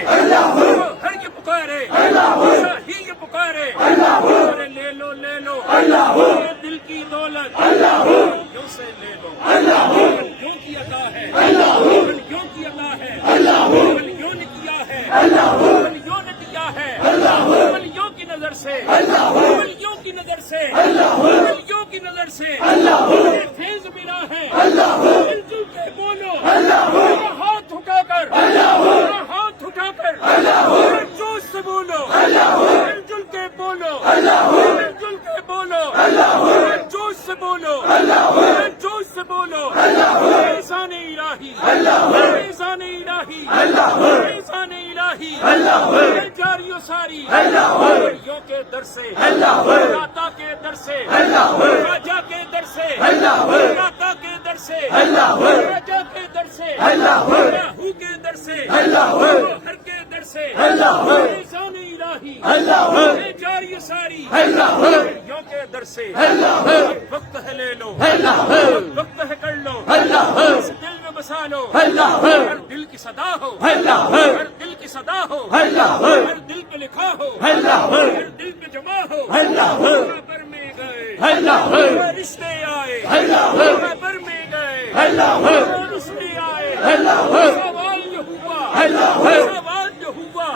پکارے ہر یہ پکارے ہی یہ پکارے ارے لے لو یہ دل کی دولت یوں سے لے لو یوں کی عطا ہے یوں کی عطا ہے یوں نے کیا ہے یوں نے دیا ہے یوں کی نظر سے یوں کی نظر سے یوں کی نظر سے فیض ملا ہے مل جل کے بولو ہاتھ اٹھا کر ہاتھ اٹھا کر جوش سے بولو مل جل کے بولو مل جل کے بولو جوش سے بولو جوش سے بولو احسان الہی احسان الہی احسان الہی جاری و ساری یوں کے در سے داتا کے در سے راجا کے در سے داتا کے در سے راجا کے در سے راہو کے در سے ہر کے در سے احسان الہی جاری و ساری یوں کے در سے وقت ہے لے لو وقت ہے کر لو اس دل میں بسا لو ہر دل کی صدا ہو ہر دل کی صدا ہو ہر دل پہ لکھا ہو ہر دل پہ جمع ہو پر میں گئے رشتے آئے پر میں گئے رشتے آئے سوال جو ہوا سوال جو ہوا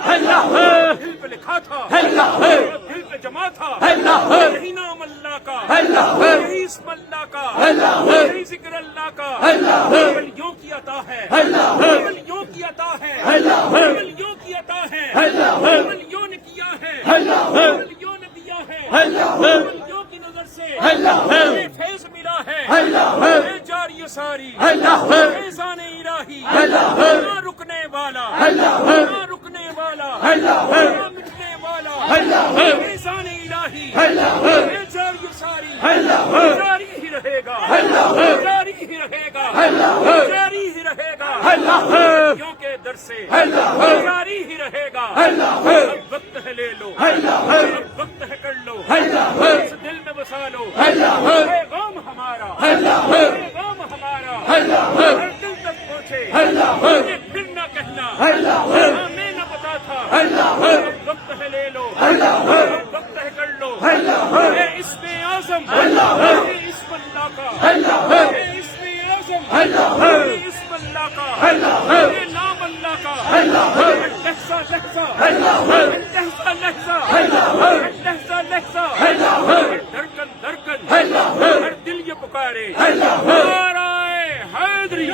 دل پہ لکھا تھا دل پہ جمع تھا یہی نام اللہ کا یہی اسم اللہ کا یہی ذکر اللہ کا ولیوں کی عطا ہے ولیوں کی عطا ہے ولیوں کی عطا ہے ولیوں نے کیا ہے ولیوں نے دیا ہے ولیوں کی نظر سے فیض ملا ہے جاری و ساری احسان الہی نہ رکنے والا نہ رکنے والا نہ مٹنے والا احسان الہی جاری و ساری جاری ہی رہے گا جاری ہی رہے گا جاری ہی رہے گا یوں کے در سے جاری ہی رہے گا اب وقت ہے لے لو اب وقت ہے کر لو اس دل میں بسا لو پیغام ہمارا پیغام ہمارا ہر دل تک پہنچے مجھے پھر نہ کہنا ہمیں نہ پتا تھا اب وقت ہے لے لو اب وقت ہے کر لو اے اسم اعظم اے اسم اللہ کا اے اسم اعظم اے اسم اللہ کا اے نام اللہ کا لحظہ لحظہ لحظہ لحظہ لحظہ دھڑکن دھڑکن ہر دل یہ پکارے نعرہ حیدری